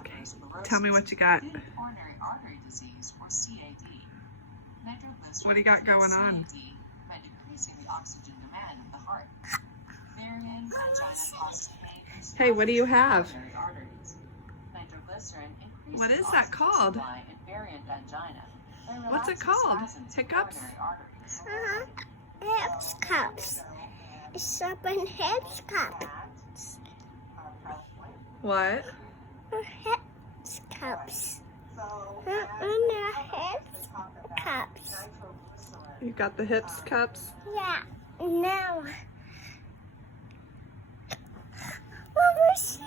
Okay. Tell me what you got. Coronary artery disease, or CAD. Nitroglycerin What do you got going on? CAD by decreasing the oxygen demand of the heart. Variant angina causes pain and Hey, what do you have? coronary arteries. Nitroglycerin increases What is that oxygen called? supply in variant angina. What's it called? Hiccups? Hiccups. It's up in Hiccups. What? Hiccups. Hiccups. You got the hips cups? Yeah. Now. What was